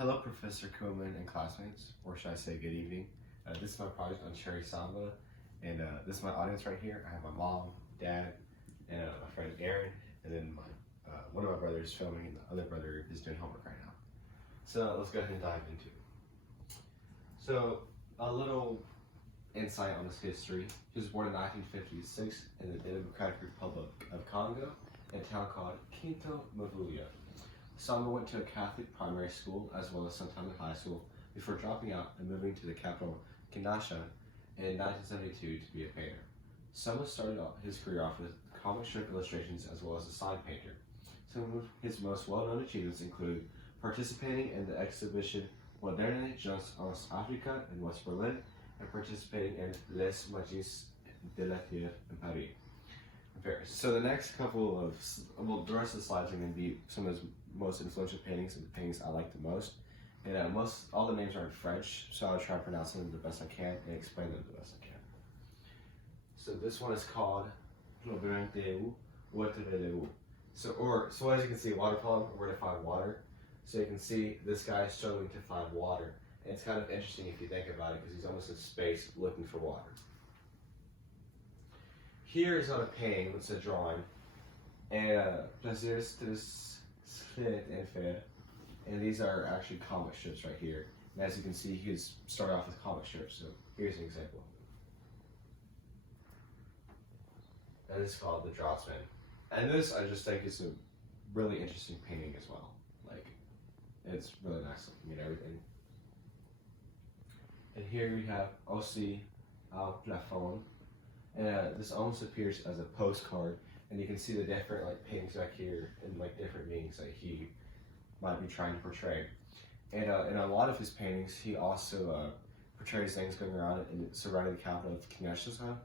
Hello, Professor Kohlman and classmates, or should I say good evening. This is my project on Cherry Samba, and this is my audience right here. I have my mom, dad, and my friend Aaron, and then one of my brothers filming, and the other brother is doing homework right now. So let's go ahead and dive into it. So a little insight on his history. He was born in 1956 in the Democratic Republic of Congo in a town called Quinto Mavulia. Samba went to a Catholic primary school as well as Santana High School before dropping out and moving to the capital, Kinshasa, in 1972 to be a painter. Samba started his career off with comic strip illustrations as well as a sign painter. Some of his most well-known achievements include participating in the exhibition Moderne Gens en Africa in West Berlin and participating in Les Magies de la Terre in Paris. So the next couple of, the rest of the slides are going to be some of his most influential paintings and the paintings I like the most. And all the names are in French, so I'll try to pronounce them the best I can and explain them the best I can. So this one is called Labyrinthe des Eaux, Water de l'Eau. So as you can see, water problem, where to find water. So you can see this guy is struggling to find water. And it's kind of interesting if you think about it, because he's almost in space looking for water. Here is not a painting, it's a drawing. And plaisir and fair. And these are actually comic strips right here. And as you can see, he started off with comic strips. So here's an example. And it's called The Draughtsman. And this, I just think, is a really interesting painting as well. Like, it's really nice looking at everything. And here we have Aussi au plafond. And this almost appears as a postcard, and you can see the different paintings back here and different meanings that he might be trying to portray. And in a lot of his paintings, he also portrays things going around and surrounding the capital of Kinshasa,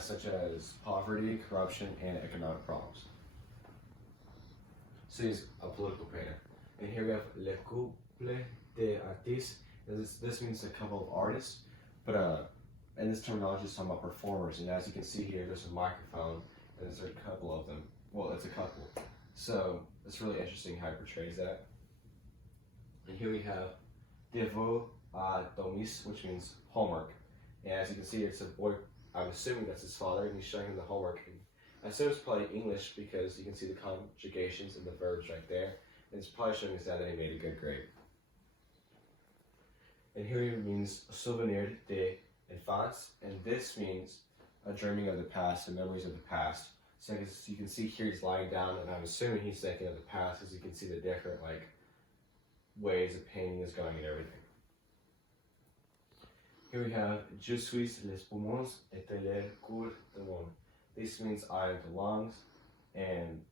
such as poverty, corruption, and economic problems. So he's a political painter. And here we have Le Couple des Artistes. This means a couple of artists, but and this terminology is talking about performers, and as you can see here, there's a microphone, and there's a couple of them. Well, it's a couple. So it's really interesting how he portrays that. And here we have Devoir à Domis, which means homework. And as you can see, it's a boy, I'm assuming that's his father, and he's showing him the homework. And I assume it's probably English because you can see the conjugations and the verbs right there. And it's probably showing his dad that he made a good grade. And here he means souvenir de enfance, and this means a dreaming of the past and memories of the past. So as you can see here, he's lying down, and I'm assuming he's thinking of the past, as you can see the different ways the painting is going and everything. Here we have Je suis les poumons et le cœur du monde. This means I am the lungs, and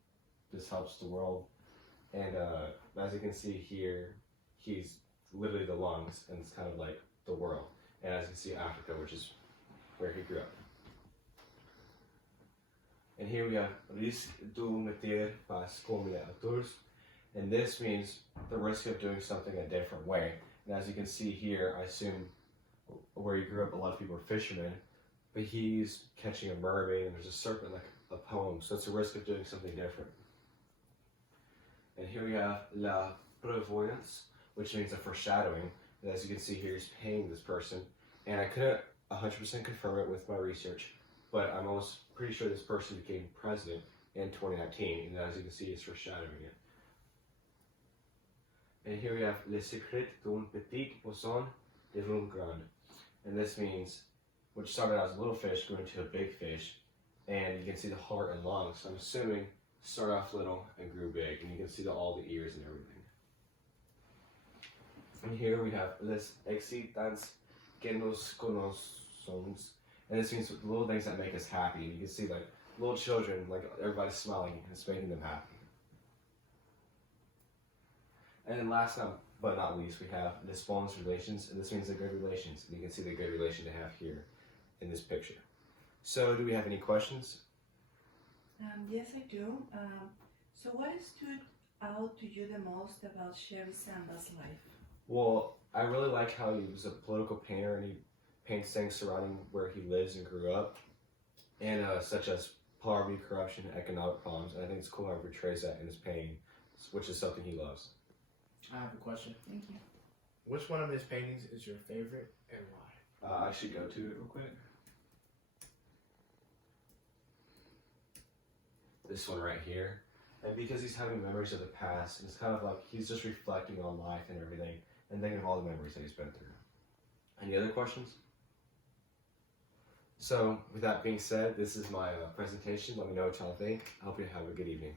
this helps the world. And as you can see here, he's literally the lungs, and it's kind of like the world. And as you can see, Africa, which is where he grew up. And here we have risque de mettre pas comme les auteurs. And this means the risk of doing something a different way. And as you can see here, I assume where he grew up, a lot of people are fishermen, but he's catching a mermaid, and there's a serpent like a poem. So it's a risk of doing something different. And here we have la prévoyance, which means a foreshadowing. And as you can see here, he's painting this person. And I couldn't 100% confirm it with my research, but I'm almost pretty sure this person became president in 2019. And as you can see, he's foreshadowing it. And here we have Le secret d'un petit poisson devenu grand. And this means, which started out as a little fish grew into a big fish. And you can see the heart and lungs. So I'm assuming started off little and grew big. And you can see all the ears and everything. And here we have Les excitants que nos conocemos. And this means the little things that make us happy. You can see little children, everybody's smiling, and it's making them happy. And then last but not least, we have Les bons relations, and this means the good relations. And you can see the good relation they have here in this picture. So do we have any questions? Yes, I do. So what stood out to you the most about Cherry Samba's life? Well, I really like how he was a political painter, and he paints things surrounding where he lives and grew up, and such as poverty, corruption, economic problems. And I think it's cool how he portrays that in his painting, which is something he loves. I have a question. Thank you. Which one of his paintings is your favorite and why? I should go to it real quick. This one right here. And because he's having memories of the past, it's kind of like he's just reflecting on life and everything and thinking of all the memories that he's been through. Any other questions? So, with that being said, this is my presentation. Let me know what y'all think. I hope you have a good evening.